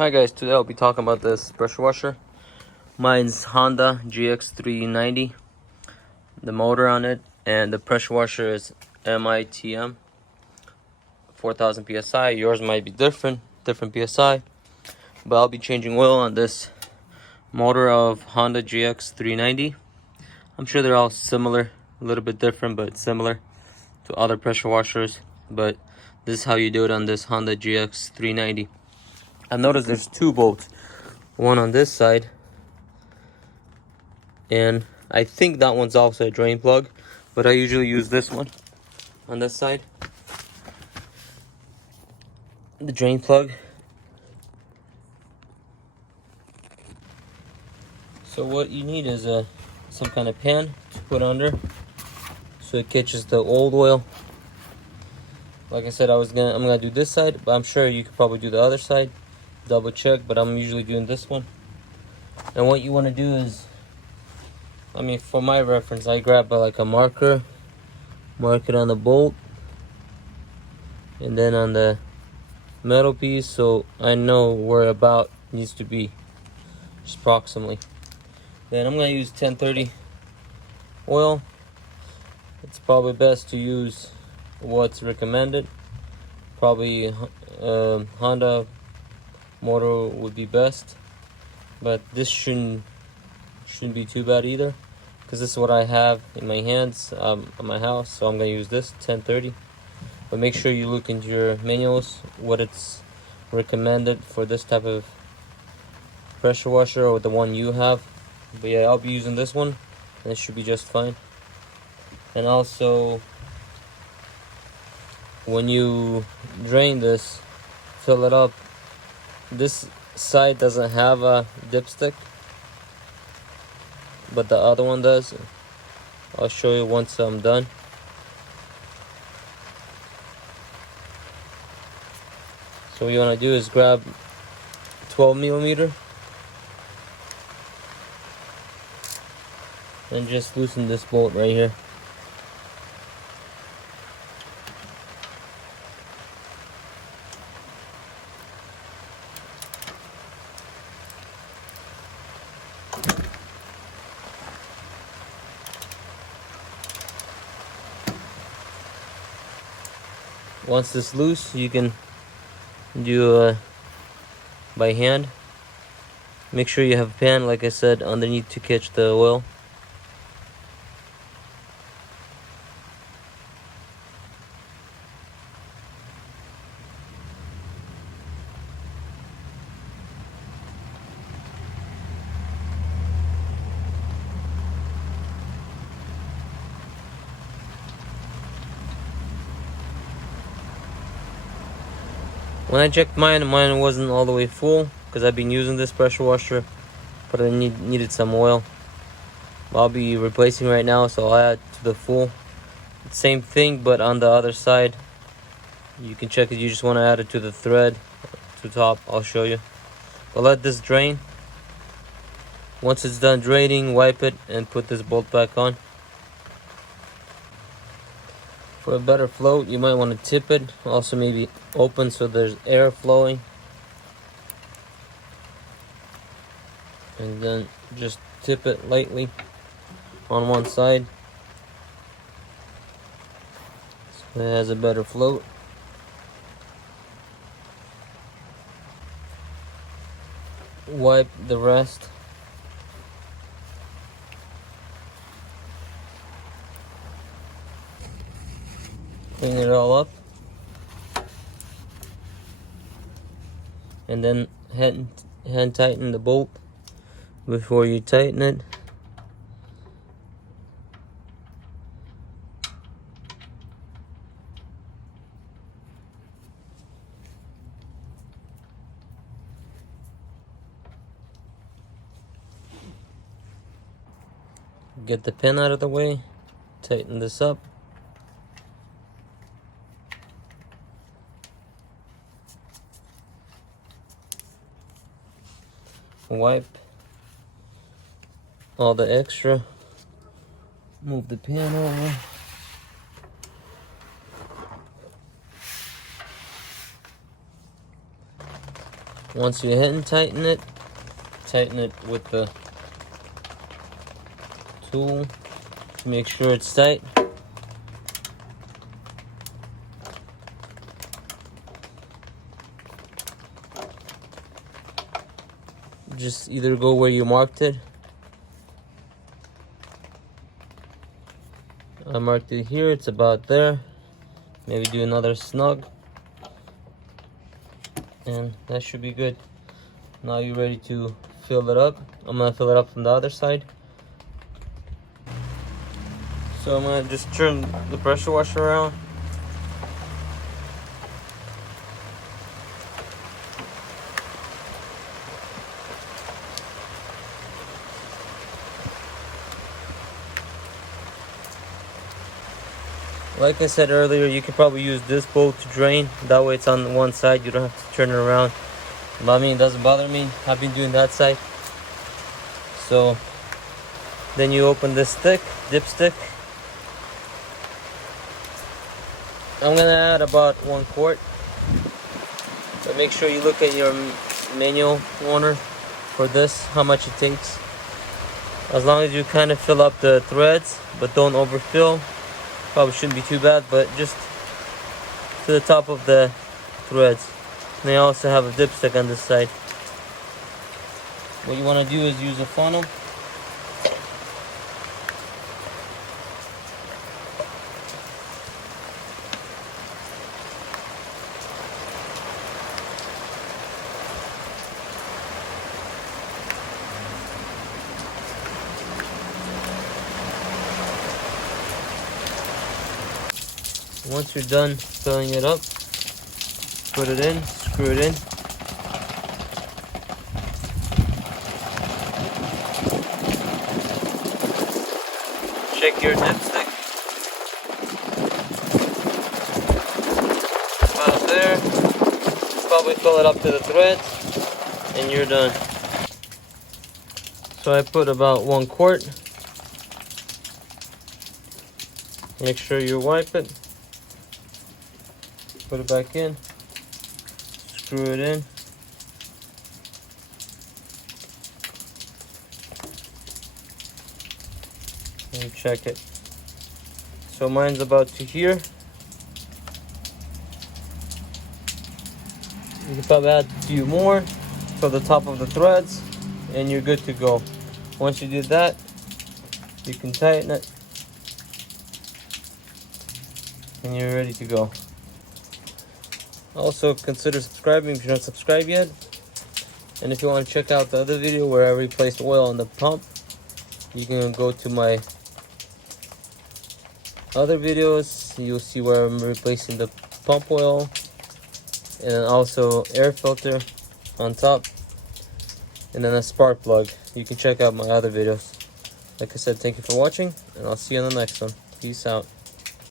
Hi guys, today I'll be talking about this pressure washer. Mine's Honda GX390. The motor on it and the pressure washer is MITM 4000 psi. Yours might be different psi, but I'll be changing oil on this motor of Honda GX390. I'm sure they're all similar, a little bit different, but similar to other pressure washers. But this is how you do it on this Honda GX390. I've noticed there's two bolts, one on this side, and I think that one's also a drain plug, but I usually use this one on this side, the drain plug. So what you need is some kind of pan to put under so it catches the old oil. Like I said, I'm gonna do this side, but I'm sure you could probably do the other side. Double check, but I'm usually doing this one. And what you want to do is, for my reference, I grab like a marker, mark it on the bolt, and then on the metal piece, so I know where about needs to be, just approximately. Then I'm gonna use 1030 oil. It's probably best to use what's recommended. Probably Honda motor would be best, but this shouldn't be too bad either, because this is what I have in my hands at my house, so I'm gonna use this 1030. But make sure you look into your manuals what it's recommended for this type of pressure washer or the one you have. But yeah, I'll be using this one and it should be just fine. And also, when you drain this, fill it up, this side doesn't have a dipstick, but the other one does. I'll show you once I'm done. So what you want to do is grab 12 millimeter and just loosen this bolt right here. Once it's loose, you can do by hand. Make sure you have a pan, like I said, underneath to catch the oil. When I checked mine wasn't all the way full, because I've been using this pressure washer, but I needed some oil. I'll be replacing right now, so I'll add to the full. Same thing, but on the other side. You can check it. You just want to add it to the thread, to top. I'll show you. But let this drain. Once it's done draining, wipe it and put this bolt back on. For a better float, you might want to tip it. Also maybe open so there's air flowing. And then just tip it lightly on one side, so it has a better float. Wipe the rest. Clean it all up. And then hand tighten the bolt before you tighten it. Get the pin out of the way, tighten this up. Wipe all the extra. Move the pan over. Once you hit and tighten it with the tool to make sure it's tight. Just either go where you marked it. I marked it here, it's about there. Maybe do another snug. And that should be good. Now you're ready to fill it up. I'm gonna fill it up from the other side. So I'm gonna just turn the pressure washer around. Like I said earlier, you can probably use this bowl to drain. That way it's on one side, you don't have to turn it around. But I mean, it doesn't bother me. I've been doing that side. So then you open this stick, dipstick. I'm gonna add about 1 quart. But make sure you look at your manual owner for this, how much it takes. As long as you kind of fill up the threads, but don't overfill. Probably shouldn't be too bad, but just to the top of the threads. And they also have a dipstick on this side. What you want to do is use a funnel. Once you're done filling it up, put it in, screw it in. Check your dipstick. About there. Probably fill it up to the threads, and you're done. So I put about 1 quart. Make sure you wipe it. Put it back in, screw it in, and check it. So mine's about to here. You can probably add a few more to the top of the threads, and you're good to go. Once you do that, you can tighten it, and you're ready to go. Also, consider subscribing if you're not subscribed yet. And if you want to check out the other video where I replaced oil on the pump, you can go to my other videos. You'll see where I'm replacing the pump oil and then also air filter on top, and then a spark plug. You can check out my other videos. Like I said, thank you for watching, and I'll see you on the next one. Peace out.